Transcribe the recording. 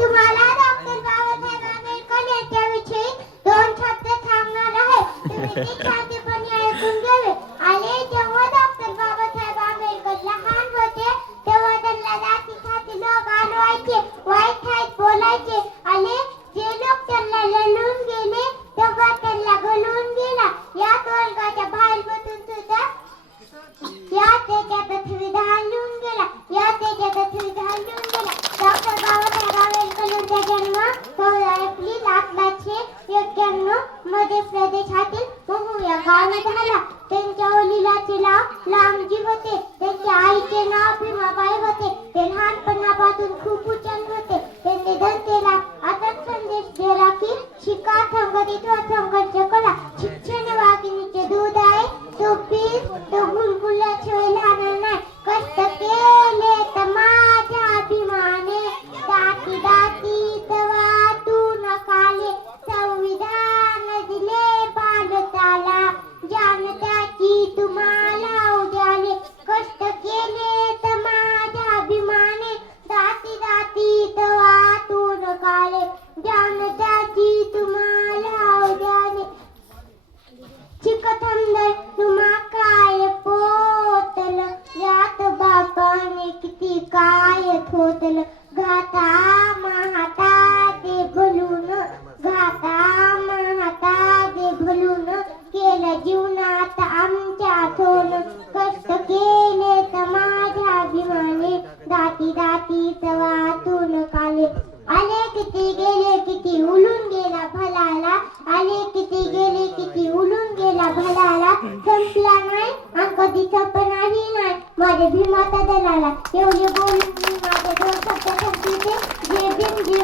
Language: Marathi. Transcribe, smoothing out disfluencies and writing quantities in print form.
तुम्हाला डॉक्टर बाबासाहेब आंबेडकर यांच्याविषयी 2 शब्द सांगणार आहे. तुम्ही ते शांतपणे ऐकून घ्यावे. आले जेव्हा डॉक्टर बाबासाहेब आंबेडकर लहान होते तेव्हा त्यांना जातीसाठी लोक अडवायचे, वाईट वाईट बोलायचे. आले जे लोक त्यांना लढून गेले तेव्हा त्यांना घालून गेला. या वर्गाच्या बाहेर बसून सुद्धा या त्याच्यात संविधान लिहून गेला. या त्याच्यात संविधान लिहून गेला. डॉक्टर बाबासाहेब आंबेडकर यांचा जन्म 16 एप्रिल 1891 मध्य प्रदेशातील महू या गावी झाला. त्यांच्या वडिलांचे नाव लामजी होते. त्यांच्या आईचे नाव भीमाबाई होते. ते लहानपणापासून खूप हुशार होते. त्यांनी जनतेला असा संदेश दिला की शिका, संघटित व संघर्ष करा. शिक्षण वाघिणीचे दूध आहे. तो पीस तो गुलगुल्याशिवाय राहणार नाही. कष्ट केले तर माझ्या अभिमाने दाती दाती तवा तू नकाले. संविधान दिले भारताला जानत्याची तुम्हाला उद्याले. कष्ट केले तर माझ्या अभिमाने दाती दाती तवा तू नकाले. जानत्याची तुम्हाला उद्याले. चिकथंदर तुम्हा काय पोतल यात बापाने किती काय थोतल. घाता महाता ते भलून घाता महाता ते भलून केलं जीवनात आमच्या थोन. कष्ट केले तर माझ्या अभिमाने दाती दाती वाहतून काले. आले किती गेले किती उलून गेला भलाला. आले किती गेले किती उलून गेला भलाला. संपला नाही आणि कधी संपणारही नाही माझ्या भीमाचा दलाला. एवढे बोलून मी माझे 2 शब्द संपले. जे भीम जे